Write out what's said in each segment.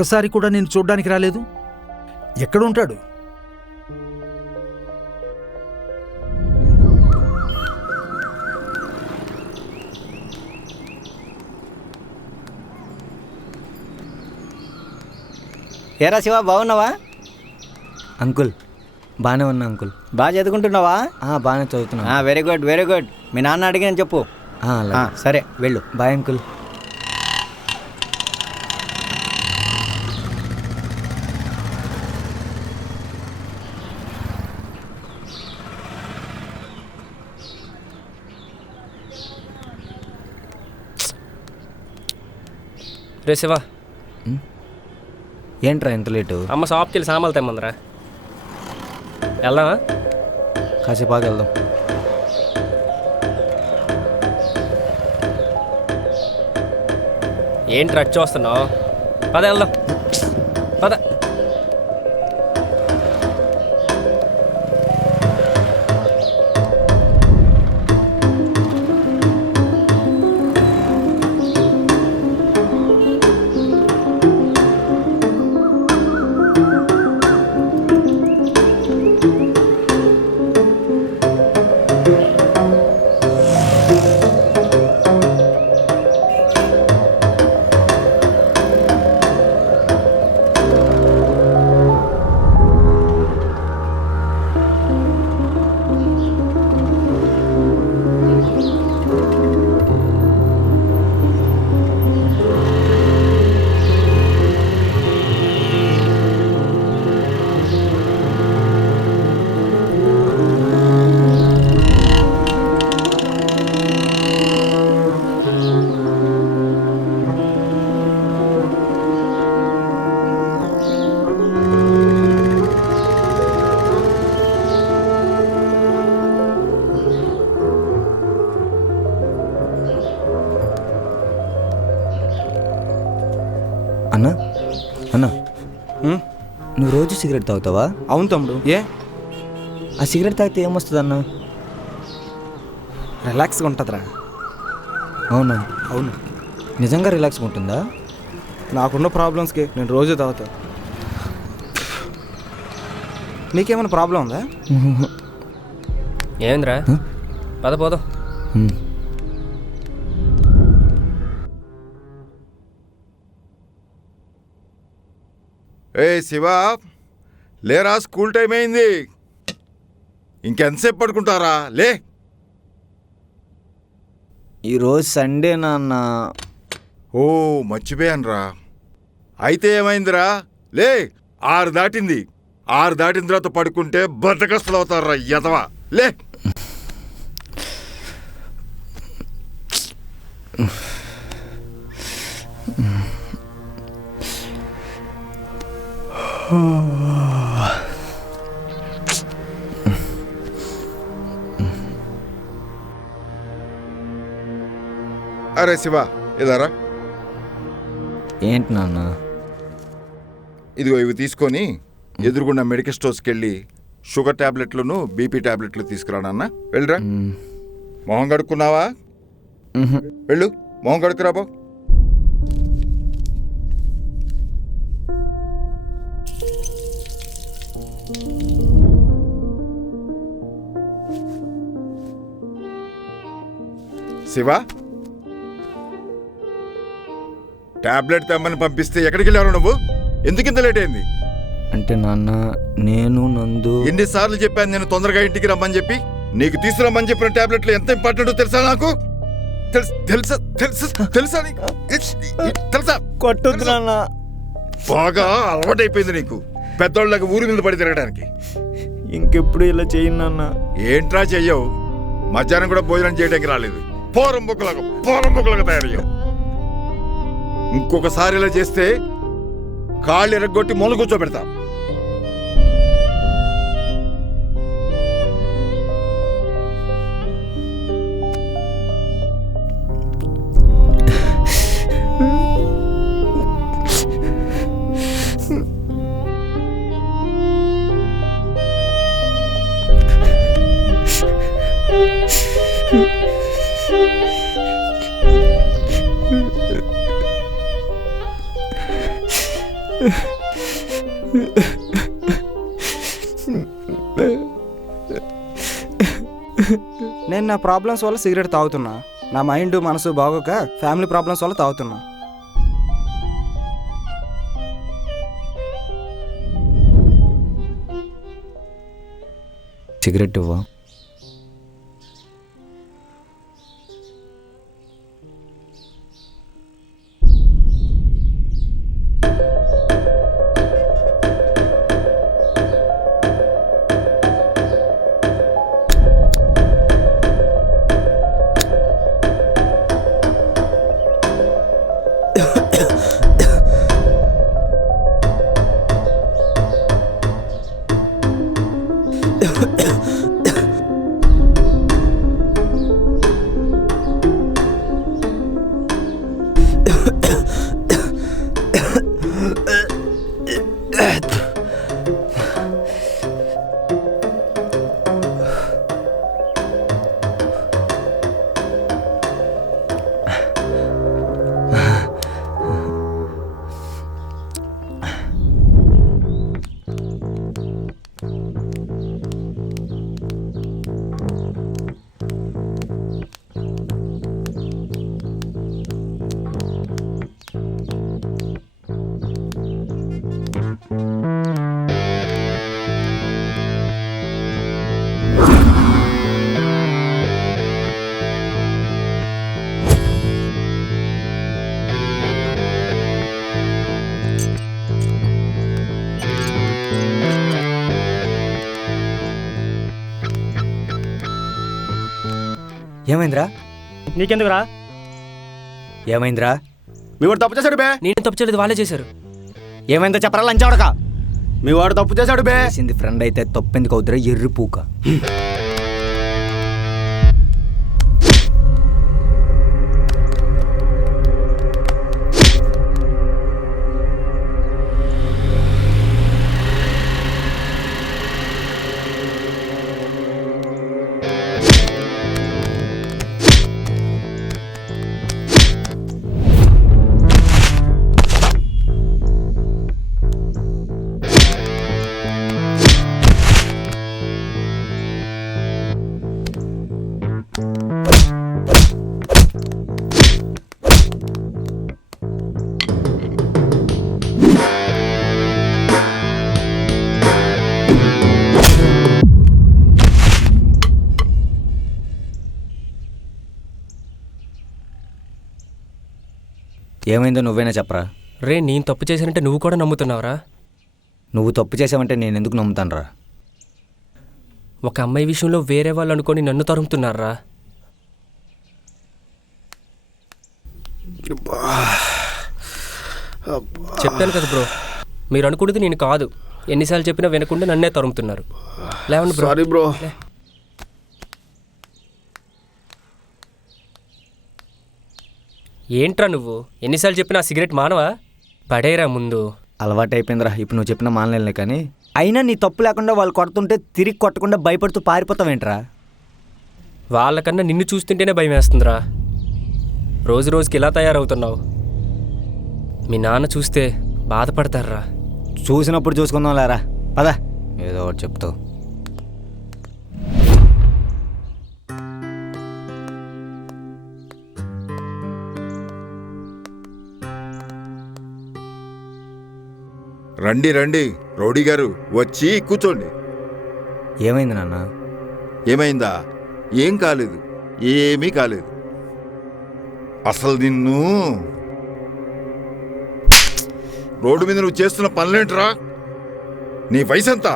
ఒక్కసారి కూడా నేను చూడ్డానికి రాలేదు. ఎక్కడుంటాడు? ఏరా శివ, బాగున్నావా? అంకుల్ బాగానే ఉన్నా అంకుల్. బాగా చదువుకుంటున్నావా? బాగానే చదువుతున్నా. Very good very good. మీ నాన్న అడిగిన చెప్పు. సరే వెళ్ళు. Bye uncle. రే శివ, ఏంట్రా ఎంత లేటు? అమ్మ షాప్కి వెళ్ళి సామాన్లు తెమ్మందిరా. వెళ్దామా? కాసేపు ఆగి వెళ్దాం. ఏంటి రచ్చి వస్తున్నావు? పద వెళ్దాం, పద. అన్నా అన్నా, నువ్వు రోజు సిగరెట్ తాగుతావా? అవును తమ్ముడు. ఏ? ఆ సిగరెట్ తాగితే ఏమొస్తుంది అన్న? రిలాక్స్గా ఉంటుందిరా. అవునా? అవును. నిజంగా రిలాక్స్గా ఉంటుందా? నాకున్న ప్రాబ్లమ్స్కి నేను రోజు తాగుతా. నీకేమైనా ప్రాబ్లం ఉందా? ఏమైందిరా? పద పోదాం. ఏ శివా, లేరా, స్కూల్ టైం అయింది. ఇంకెంతసేపు పడుకుంటారా? లే. ఈరోజు సండే నాన్న. ఓ మర్చిపోయానురా. అయితే ఏమైందిరా? లే, 6 దాటింది. 6 దాటిన తర్వాత పడుకుంటే బద్దకస్తులు అవుతారా ఎదవా. లే. అరే శివ, ఇదారా. ఏంటి నాన్న? ఇదిగో ఇవి తీసుకొని ఎదురుగున్న మెడికల్ స్టోర్స్కి వెళ్ళి షుగర్ ట్యాబ్లెట్లను బీపీ ట్యాబ్లెట్లు తీసుకురా నాన్న. వెళ్ళరా. మొహం కడుక్కున్నావా? వెళ్ళు, మొహం కడుక్కురాబో. శివ, టాబ్లెట్ తెమ్మని పంపిస్తే ఎక్కడికి వెళ్ళారు నువ్వు? ఎందుకింత లేట్ అయింది? అంటే నాన్న, నేను నందు ఎన్నిసార్లు చెప్పాను నేను తొందరగా ఇంటికి రమ్మని చెప్పి? నీకు తీసుకురమ్మని చెప్పిన టాబ్లెట్లు ఎంత ఇంపార్టెంటో తెలుసా నాకు? తెలుసా? కొట్టొద్దు నాన్న. బాగా అలవాటైపోయింది నీకు, పెద్దోళ్ళకి ఊరి మీద పడి తిరగడానికి. ఇంకెప్పుడు ఇలా చేయను నాన్న. ఏంట్రా చెయ్యవు? మధ్యాహ్నం కూడా భోజనం చేయడానికి రాలేదు. పోరం బొక్కలాగా తయారయ్యావు. ఇంకొకసారి ఇలా చేస్తే కాళ్ళు ఎరగొట్టి మొల కూర్చోబెడతా. నేను నా ప్రాబ్లమ్స్ వల్ల సిగరెట్ తాగుతున్నా. నా మైండ్ మనసు బాగోక ఫ్యామిలీ ప్రాబ్లమ్స్ వల్ల తాగుతున్నా. సిగరెట్ ఇవ్వా? ఏమైందిరా? నీకెందుకురా? ఏమైందిరా? మీ వాడు తప్పు చేశాడు బే. నేను తప్పు చేయలేదు, వాళ్ళే చేశారు. ఏమైందో చెప్పరా లంచవడక. మీ వాడు తప్పు చేశాడు బే. చేసింది ఫ్రెండ్ అయితే తప్పెందుకు అవుతురా ఎర్రి పూక. ఏమైందో నువ్వైనా చెప్పరా. రే, నేను తప్పు చేశానంటే నువ్వు కూడా నమ్ముతున్నావురా? నువ్వు తప్పు చేసావంటే నేను ఎందుకు నమ్ముతానురా? ఒక అమ్మాయి విషయంలో వేరే వాళ్ళు అనుకొని నన్ను తరుముతున్నారా? చెప్పాను కదా బ్రో, మీరు అనుకున్నది నేను కాదు. ఎన్నిసార్లు చెప్పినా వినకుండా నన్నే తరుముతున్నారు. లేవండి బ్రో. Sorry bro. ఏంట్రా నువ్వు? ఎన్నిసార్లు చెప్పినా సిగరెట్ మానవా? పడేరా ముందు. అలవాటు అయిపోయిందిరా. ఇప్పుడు నువ్వు చెప్పిన మానలేనులే కానీ అయినా నీ తప్పు లేకుండా వాళ్ళు కొడుతుంటే తిరిగి కొట్టకుండా భయపడుతూ పారిపోతావేంట్రా? వాళ్ళకన్నా నిన్ను చూస్తుంటేనే భయం వేస్తుందిరా. రోజు రోజుకి ఇలా తయారవుతున్నావు. మీ నాన్న చూస్తే బాధపడతారా? చూసినప్పుడు చూసుకుందాం లేరా. పదా ఏదో ఒకటి చెప్తావు. రండి రండి రౌడీ గారు, వచ్చి కూర్చోండి. ఏమైంది నాన్న? ఏమైందా? ఏం కాలేదు, ఏమీ కాలేదు. అసలు నిన్ను రోడ్డు మీద నువ్వు చేస్తున్న పనులేంట్రా? నీ వయసు ఎంత?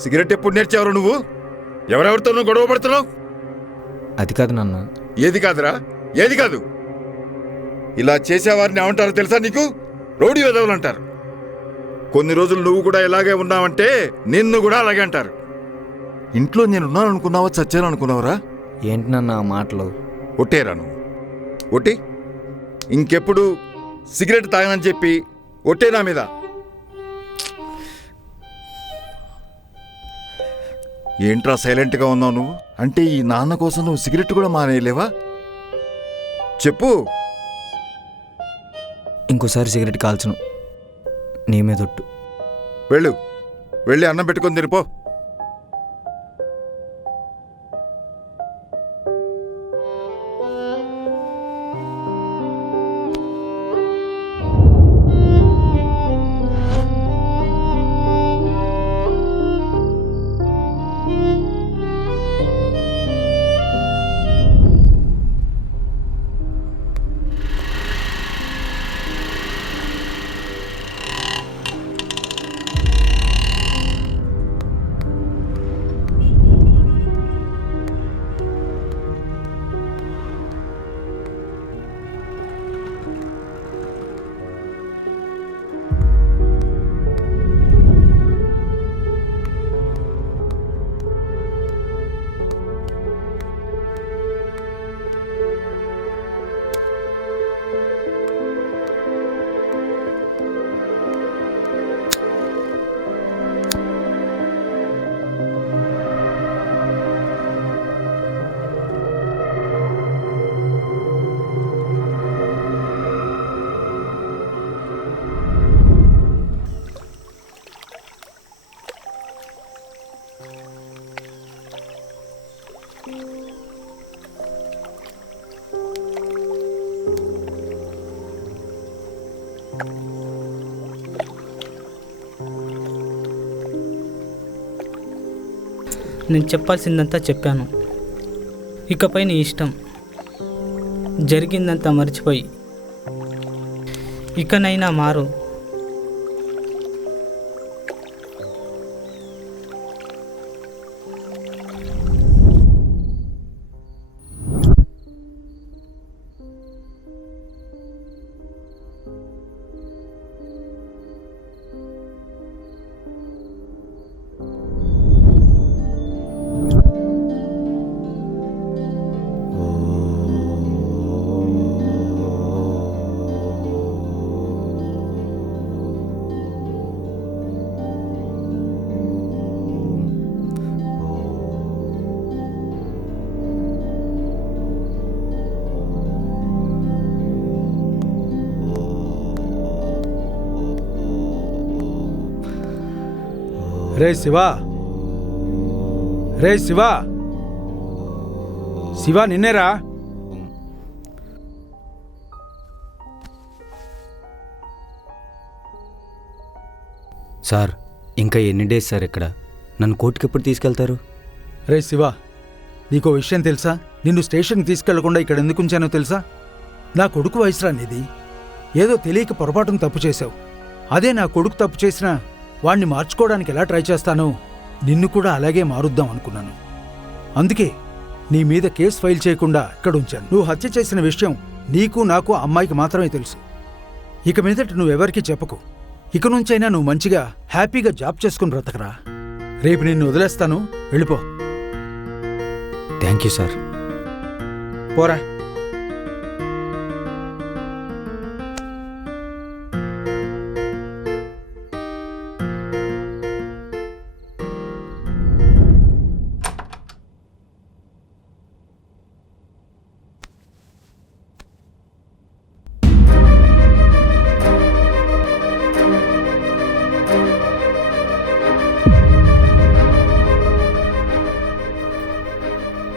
సిగరెట్ ఎప్పుడు నేర్చావు నువ్వు? ఎవరెవరితో నువ్వు గొడవ పడుతున్నావు? అది కాదు నాన్న. ఏది కాదురా? ఏది కాదు? ఇలా చేసేవారిని ఏమంటారో తెలుసా నీకు? రౌడీ వెధవలు అంటారు. కొన్ని రోజులు నువ్వు కూడా ఇలాగే ఉన్నావంటే నిన్ను కూడా అలాగే అంటారు. ఇంట్లో నేనున్నాను అనుకున్నావా, చచ్చాను అనుకున్నావురా? ఏంటి నాన్న ఆ మాటలు? ఒట్టేరా నువ్వు, ఒట్టి. ఇంకెప్పుడు సిగరెట్ తాగనని చెప్పి ఒట్టే నా మీద. ఏంట్రా సైలెంట్గా ఉన్నావు నువ్వు? అంటే ఈ నాన్న కోసం నువ్వు సిగరెట్ కూడా మానేయలేవా? చెప్పు. ఇంకోసారి సిగరెట్ కాల్చను. నీ మీదొట్టు. వెళ్ళి అన్నం పెట్టుకొని తినిపో. నేను చెప్పాల్సిందంతా చెప్పాను. ఇకపై నీ ఇష్టం. జరిగిందంతా మర్చిపోయి ఇకనైనా మారు. రే శివా, రే శివా, శివా నిన్నేరా. సార్ ఇంకా ఎన్ని డేస్ సార్ ఇక్కడ? నన్ను కోర్టుకి ఎప్పుడు తీసుకెళ్తారు? రే శివా, నీకో విషయం తెలుసా? నిన్ను స్టేషన్కి తీసుకెళ్లకుండా ఇక్కడ ఎందుకు ఉంచానో తెలుసా? నా కొడుకు వయసురా నీది. ఏదో తెలియక పొరపాటును తప్పు చేశావు. అదే నా కొడుకు తప్పు చేసినా వాణ్ణి మార్చుకోవడానికి ఎలా ట్రై చేస్తానో నిన్ను కూడా అలాగే మారుద్దాం అనుకున్నాను. అందుకే నీ మీద కేసు ఫైల్ చేయకుండా ఇక్కడ ఉంచాను. నువ్వు హత్య చేసిన విషయం నీకు నాకు అమ్మాయికి మాత్రమే తెలుసు. ఇక మీదట నువ్వెవరికీ చెప్పకు. ఇక నుంచైనా నువ్వు మంచిగా హ్యాపీగా జాబ్ చేసుకుని బ్రతకరా. రేపు నిన్ను వదిలేస్తాను, వెళ్ళిపో. Thank you sir. పోరా.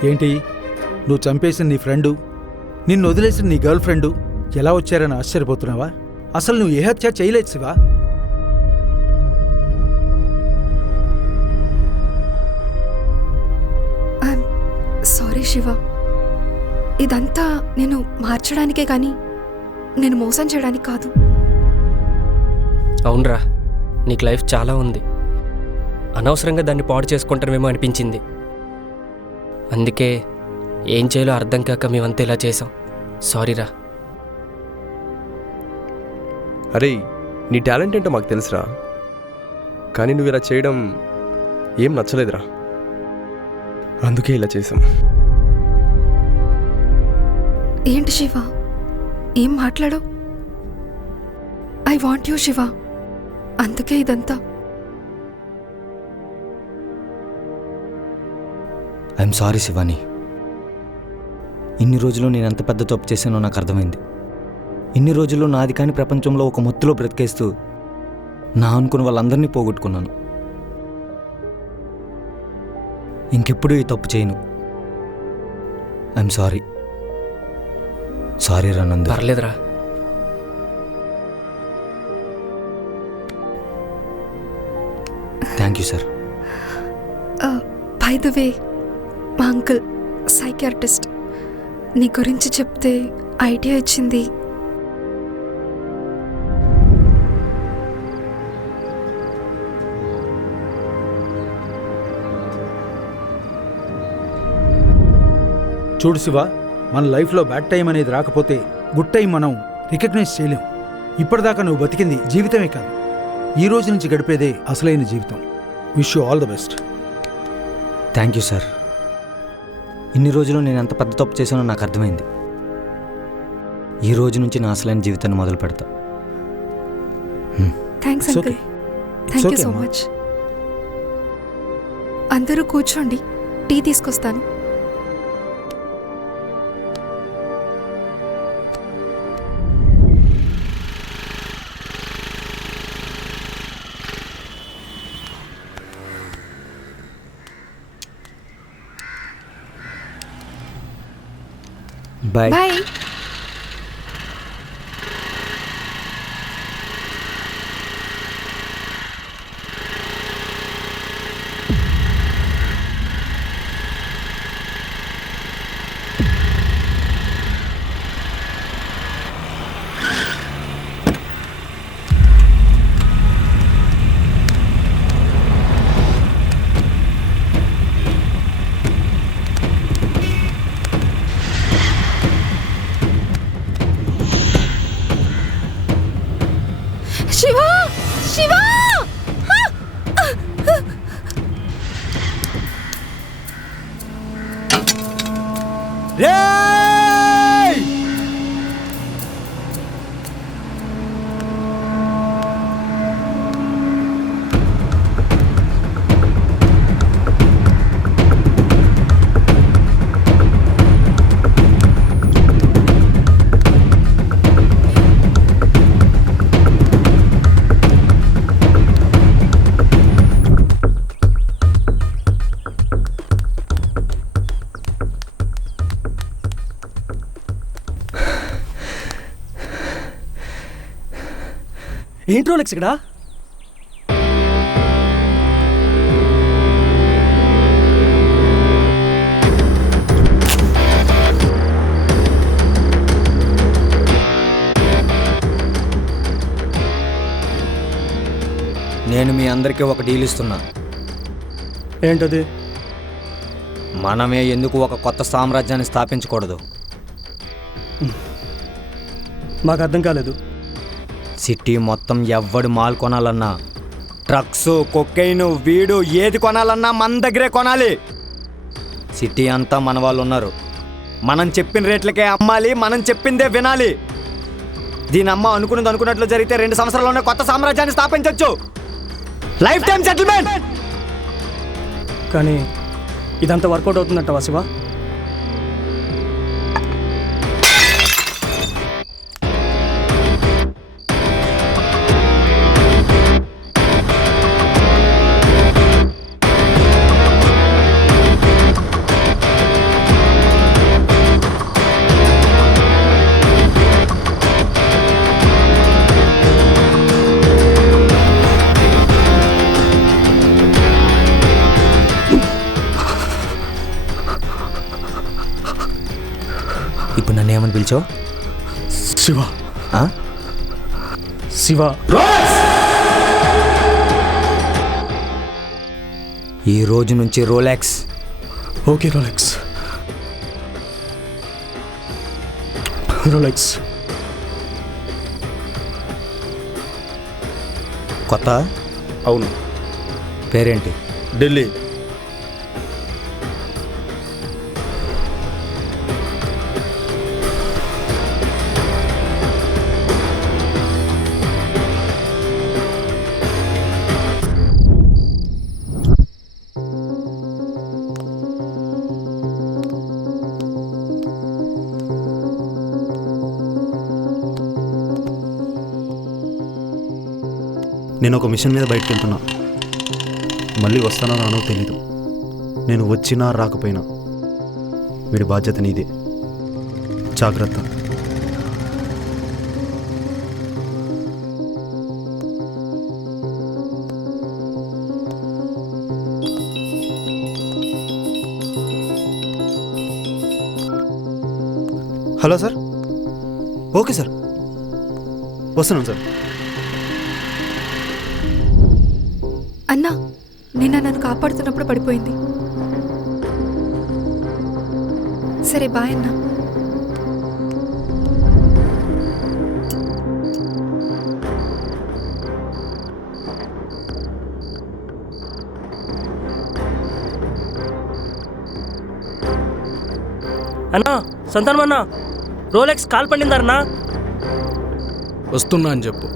ఏంటి, నువ్వు చంపేసిన నీ ఫ్రెండు, నిన్ను వదిలేసిన నీ గర్ల్ ఫ్రెండు ఎలా వచ్చారని ఆశ్చర్యపోతున్నావా? అసలు నువ్వు ఏ హత్య చేయలేదు శివా. సారీ శివ, ఇదంతా నేను మార్చడానికే కానీ నేను మోసం చేయడానికి కాదు. అవునరా, నీకు లైఫ్ చాలా ఉంది. అనవసరంగా దాన్ని పాడు చేసుకుంటామేమో అనిపించింది. అందుకే ఏం చేయాలో అర్థం కాక మేమంతా ఇలా చేసాం. సారీరా. అరే, నీ టాలెంట్ ఏంటో మాకు తెలుసురా, కానీ నువ్వు ఇలా చేయడం ఏం నచ్చలేదురా. అందుకే ఇలా చేసాం. ఏంటి శివ, ఏం మాట్లాడో? ఐ వాంట్ యూ శివ, అందుకే ఇదంతా. I'm sorry Shivani. ఇన్ని రోజులు నేను ఎంత పెద్ద తప్పు చేశానో నాకు అర్థమైంది. ఇన్ని రోజులు నాది కాని ప్రపంచంలో ఒక మొత్తులో బ్రతికేస్తూ నా అనుకున్న వాళ్ళందరినీ పోగొట్టుకున్నాను. ఇంకెప్పుడు ఈ తప్పు చేయను. I'm sorry. సారీ రా నందు. పర్లేదురా. Thank you sir. By the way, మా అంకుల్ సైకియాట్రిస్ట్ నీ గురించి చెప్తే ఐడియా ఇచ్చింది. చూడు శివ, మన లైఫ్లో బ్యాడ్ టైం అనేది రాకపోతే గుడ్ టైం మనం రికగ్నైజ్ చేయలేం. ఇప్పటిదాకా నువ్వు బతికింది జీవితమే కాదు, ఈ రోజు నుంచి గడిపేదే అసలైన జీవితం. Wish you all the best. Thank you sir. ఇన్ని రోజులు నేను ఎంత పెద్ద తప్పు చేశానో నాకు అర్థమైంది. ఈ రోజు నుంచి నా అసలైన జీవితాన్ని మొదలు పెడతా. Thanks uncle. Thank you so much. అందరూ కూర్చోండి, టీ తీసుకొస్తాను. బాయ్. బాయ్. శివ శివ ఏంటి రోలెక్స్ ఇక్కడ? నేను మీ అందరికీ ఒక డీల్ ఇస్తున్నా. ఏంటది? మనమే ఎందుకు ఒక కొత్త సామ్రాజ్యాన్ని స్థాపించకూడదు? మాకు అర్థం కాలేదు. సిటీ మొత్తం ఎవ్వడు మాల్ కొనాలన్నా, డ్రగ్స్, కొకైన్, వీడు ఏది కొనాలన్నా మన దగ్గరే కొనాలి. సిటీ అంతా మన వాళ్ళు ఉన్నారు. మనం చెప్పిన రేట్లకే అమ్మాలి, మనం చెప్పిందే వినాలి. దీని అమ్మ అనుకున్నది అనుకున్నట్లు జరిగితే 2 సంవత్సరాల్లోనే కొత్త సామ్రాజ్యాన్ని స్థాపించవచ్చు. Life time settlement. కానీ ఇదంతా వర్కౌట్ అవుతుందంటావా శివ? ఇప్పుడు నన్ను ఏమని పిలిచావు? శివ. శివ. ఈ రోజు నుంచి రోలెక్స్. Okay Rolex. రోలెక్స్. కొత్త? అవును. పేరేంటి? ఢిల్లీ. నేను ఒక మిషన్ మీద బయటకు వెళ్తున్నా. మళ్ళీ వస్తానో రానో తెలీదు. నేను వచ్చినా రాకపోయినా వీడి బాధ్యత నీదే. జాగ్రత్త. Hello sir. ఓకే సార్, వస్తున్నాను సార్. అన్నా, నిన్న నన్ను కాపాడుతున్నప్పుడు పడిపోయింది. సరే బాయ్ అన్నా. అన్నా, సంతానం అన్నా, రోలెక్స్ కాల్ పండిందన్నా. వస్తున్నా అని చెప్పు.